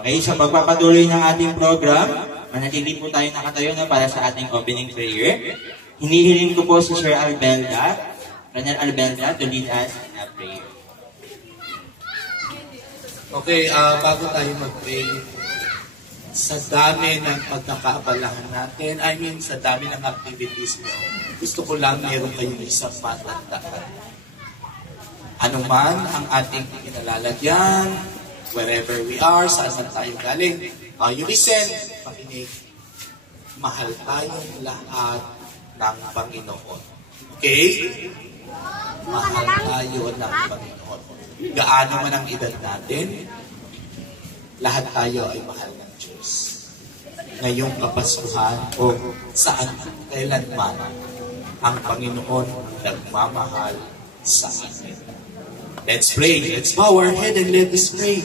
Okay, sa pagpapatuloy ng ating program, manatili po tayo nakatayo na para sa ating opening prayer. Hinihiling ko po si Sir Albelda, Colonel Albelda, to lead us in a prayer. Okay, bago tayo mag-pray, sa dami ng pagkakaabalahan natin, sa dami ng activities mo, gusto ko lang meron kayong isang patandaan. Ano man ang ating kinalalagyan, wherever we are, saan man tayo galing, you listen, makinig. Mahal tayong lahat ng Panginoon. Okay? Mahal tayo ng Panginoon. Gaano man ang edad natin, lahat tayo ay mahal ng Diyos. Ngayong Kapaskuhan o saan kailanman, ang Panginoon nagmamahal sa atin. Let's pray. Let's bow our head and let us pray.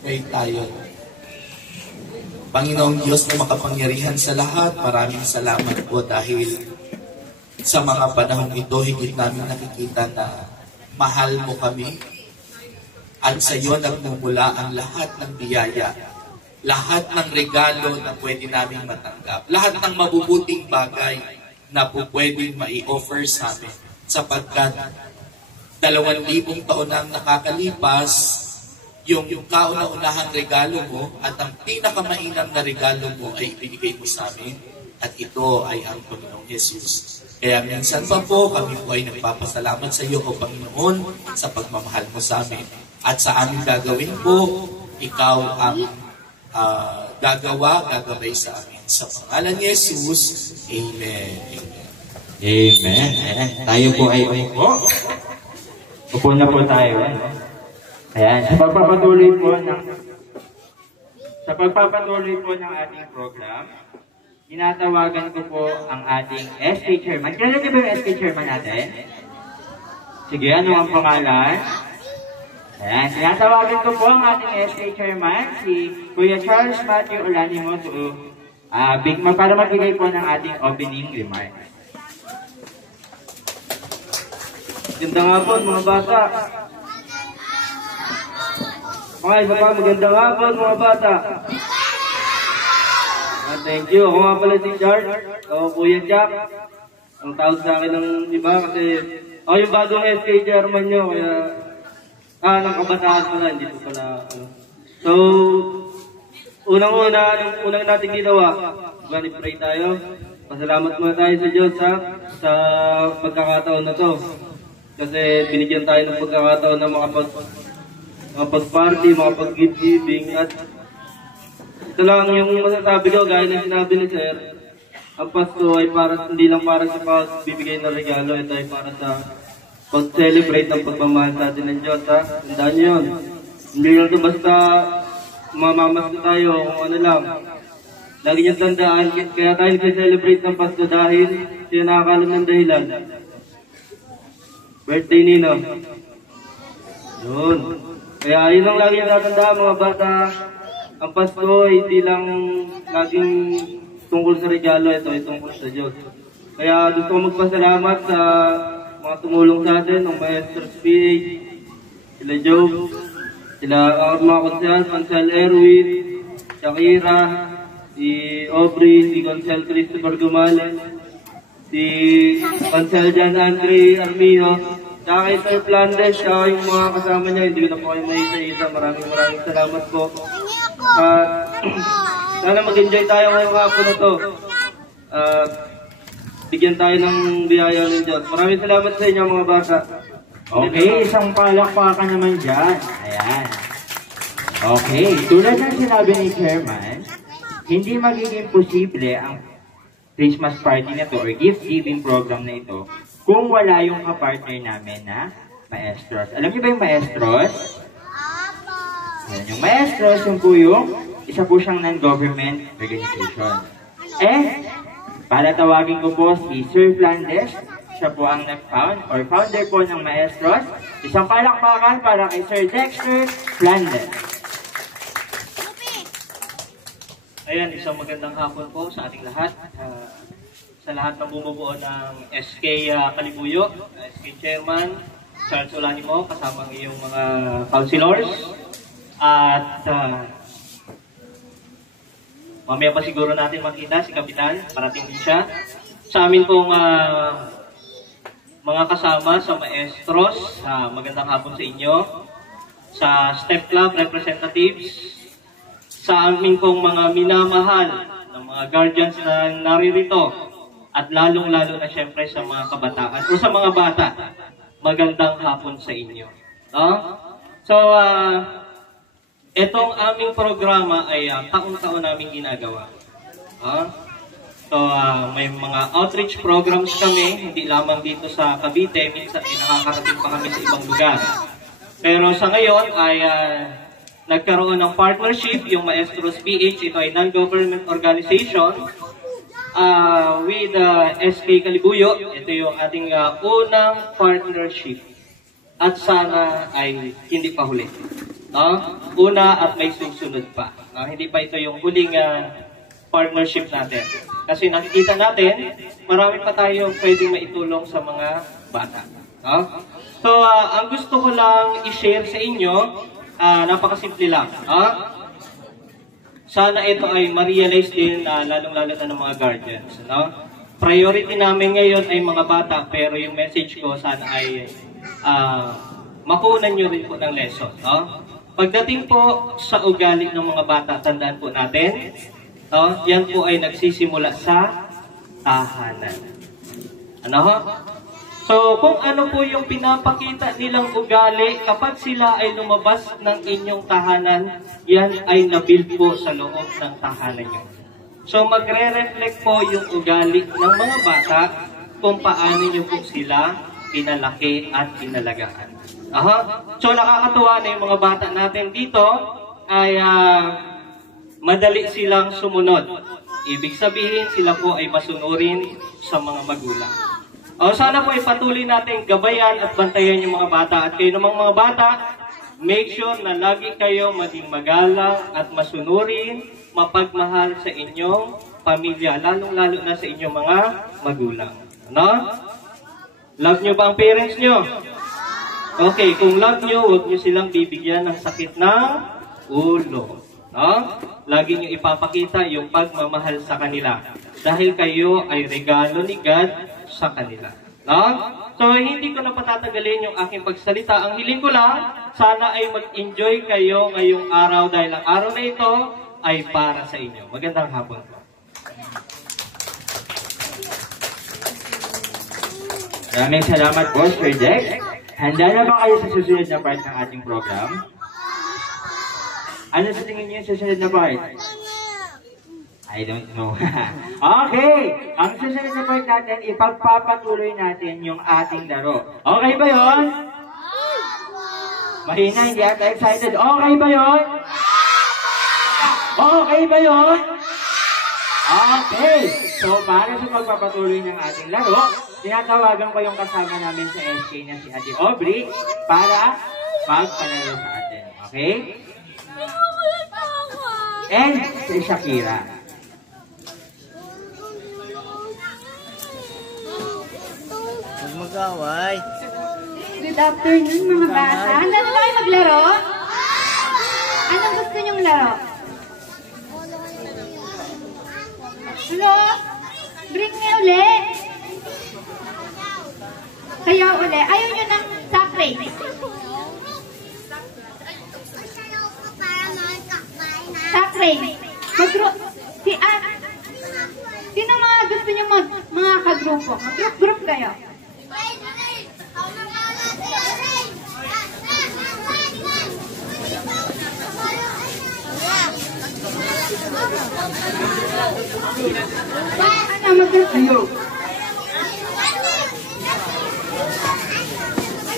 Pray tayo. Panginoong Diyos na makapangyarihan sa lahat, maraming salamat po dahil sa mga panahon ito, higit namin nakikita na mahal mo kami at sa iyo nagmumula ang lahat ng biyaya, lahat ng regalo na pwede namin matanggap, lahat ng mabubuting bagay na po pwedeng mai-offer sa amin sapagkat 2,000 taon na nakakalipas, yung kauna-unahang regalo mo at ang pinakamainam na regalo mo ay ibinigay mo sa amin at ito ay ang Panginoong Jesus. Kaya minsan pa po kami po ay nagpapasalamat sa iyo o Panginoon sa pagmamahal mo sa amin. At sa aming gagawin po, ikaw ang gagabay sa amin. Sa pangalan ni Jesus, Amen. Amen. Tayo po ay umupo. Upo na po tayo. Ayan, sa pagpapatuloy po ng ating program, tinatawagan ko po ang ating SK Chairman. Kailan niyo ba yung SK Chairman natin? Sige, ano ang pangalan? Ayan, tinatawagan ko po ang ating SK Chairman, si Kuya Charles Matthew Olanimo, para magbigay po ng ating opening remarks. Magandang hapon mga bata. Mga isa pa, magandang hapon mga bata. Thank you. Ako nga pala si Charles. Ako Kuya Jack. Ang tawag sa akin ng iba kasi ako yung bagong SK Chairman nyo. Kaya, ng kabataan pala. Hindi ko pala. So, unang natin ginawa. Pray tayo. Pasalamat muna tayo sa Diyos sa pagkakataon na to. Kasi binigyan tayo ng pagkakataon na makapag-party, makapag-giving, at ito lang yung masasabi ko, gaya ng sinabi ni Sir, ang Pasko ay hindi lang para sa pagbibigay ng regalo, ito ay para sa pag-celebrate ng pagmamahal sa atin ng Diyos, ha? Tandaan nyo yun. Hindi lang ito basta mamamas tayo kung ano lang. Lagi nyo tandaan, kaya tayo nag-celebrate ng Pasko dahil siya nakakalam ng dahilan. Birthday nino. Yun. Kaya yun ang lagi natandaan mga bata. Ang Pasko ay hindi lang laging tungkol sa regalo, ito ay tungkol sa Diyos. Kaya gusto ko magpasalamat sa mga tumulong sa atin, ng Maestros PH, sila Job, sila mga Consel Erwin, Shakira, si Aubrey, si Consel Christopher Gumales, si Consel Jan Andre Armio, tsaka kay Sir Flandes, tsaka yung mga kasama niya, hindi ko na po kayo maisa-isa. Maraming salamat po. Sana mag-enjoy tayo ngayong hapon na to. Bigyan tayo ng biyaya ng Diyos. Maraming salamat sa inyo mga bata. Okay, isang palakpakan naman dyan. Ayan. Okay, tulad ng sinabi ni Chairman, hindi magiging posible ang Christmas party na to or gift-giving program na ito kung wala yung kapartner namin na Maestros. Alam niyo ba yung Maestros? Yan, yung Maestros, isa po siyang non-government organization. Para tawagin ko po si Sir Flandes, siya po ang founder po ng Maestros. Isang palakpakan para kay Sir Dexter Flandes. Ayan, isang magandang hapon po sa ating lahat. Sa lahat ng bumubuo ng SK Kalibuyo, SK Chairman, Charles Olanimo, kasama ang iyong mga councilors. At Mamaya pa siguro natin makita si Kapitan, parating din siya. Sa amin pong mga kasama sa maestros, magandang hapon sa inyo. Sa STEP Club representatives, sa amin pong mga minamahal ng mga guardians na naririto, at lalong-lalo na syempre sa mga kabataan o sa mga bata, magandang hapon sa inyo. No? So, itong aming programa ay taon-taon namin ginagawa. So, may mga outreach programs kami, hindi lamang dito sa Cavite, minsan nakakarating pa kami sa ibang lugar. Pero sa ngayon ay nagkaroon ng partnership, yung Maestros PH, ito ay non-government organization, with SK Kalibuyo. Ito yung ating unang partnership. At sana ay hindi pa huli. No? Una at may susunod pa. No? Hindi pa ito yung huling partnership natin. Kasi nakikita natin, marami pa tayong pwedeng maitulong sa mga bata. No? So, ang gusto ko lang i-share sa inyo, napakasimple lang. Sana ito ay ma-realize din, lalong-lalo na ng mga guardians. No? Priority namin ngayon ay mga bata, pero yung message ko sana ay makunan nyo rin po ng lesson. No? Pagdating po sa ugali ng mga bata, tandaan po natin, yan po ay nagsisimula sa tahanan. Ano ho? So, kung ano po yung pinapakita nilang ugali, kapag sila ay lumabas ng inyong tahanan, yan ay nabuild po sa loob ng tahanan nyo. So, magre-reflect po yung ugali ng mga bata kung paano nyo po sila pinalaki at pinalagaan. So, nakakatuwa na yung mga bata natin dito ay madali silang sumunod. Ibig sabihin, sila po ay masunurin sa mga magulang. Sana po ipatuloy natin gabayan at bantayan yung mga bata. At kayo namang mga bata, make sure na lagi kayo maging magalang at masunurin, mapagmahal sa inyong pamilya, lalong-lalo na sa inyong mga magulang. Ano? Love nyo ba ang parents nyo? Okay, kung love nyo, huwag nyo silang bibigyan ng sakit ng ulo. No? Lagi nyo ipapakita yung pagmamahal sa kanila. Dahil kayo ay regalo ni God sa kanila. No? So, hindi ko na patatagalin yung aking pagsalita. Ang hiling ko lang, sana ay mag-enjoy kayo ngayong araw dahil ang araw na ito ay para sa inyo. Magandang hapon po. Maraming salamat po, Sir Jack. Handa na ba kayo sa susunod na part ng ating program? Ano sa tingin niyo yung susunod na part? I don't know. Okay! Ang susunod na part natin, ipagpapatuloy natin yung ating laro. Okay ba yun? Mahina, hindi ata excited. Okay ba yun? Okay ba yun? Okay! So, para sa pagpapatuloy ng ating laro, tinatawagan ko yung kasama namin sa SK na si Ate Aubrey para magpanalo sa atin. Okay? And si Shakira. Mag-away. Good afternoon mga bata. Handa na tayo maglaro? Anong gusto niyong laro? Hello? Bring me uli. Kayo uli. Ayaw niyo ng sack race. Sack race. Sino mga gusto niyo mga kagrupo? Mag-group kayo. Ano, mag-group kayo?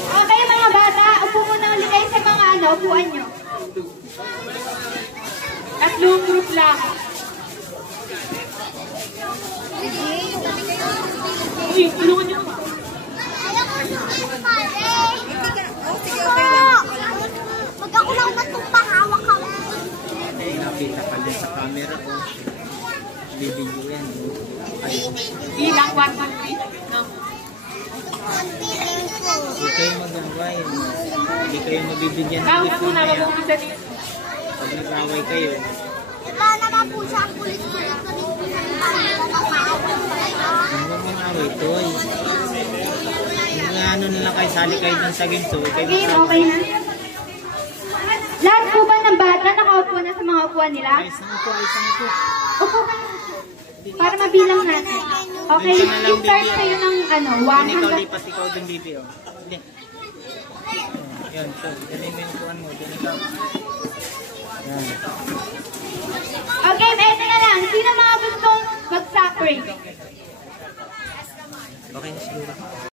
Okay mga bata, upo muna ulit kayo sa mga upuan nyo. Tatlong group lang. Uy, tulungan nyo naman. Huwag ako lang matupang hawak-hawak. Nakita ka din sa camera ko. Bibigyo yan. Ilang 1, 2, 3. No. Hindi kayo mag-away. Hindi kayo mabibigyan ng Bawal gift muna, mamaya. wag mong isa dito. Pag nag-away kayo, Diba naman po Sa kulit-kulit na rin pinagpapawal. Huwag mong away, Toy. Yung ano nila kayo, sali kayo dun sa ginto. Game, okay na. Lahat po ba ng bata nakaupo na sa mga upuan nila? Isang po. Upo ka na. Para mabilang natin. Okay, start kayo ng 1 Ikaw, hanggang... lipat ikaw dun, Bibi, oh. Hindi. Yan, so, ganun mo yung upuan mo. Dun ikaw. Yan.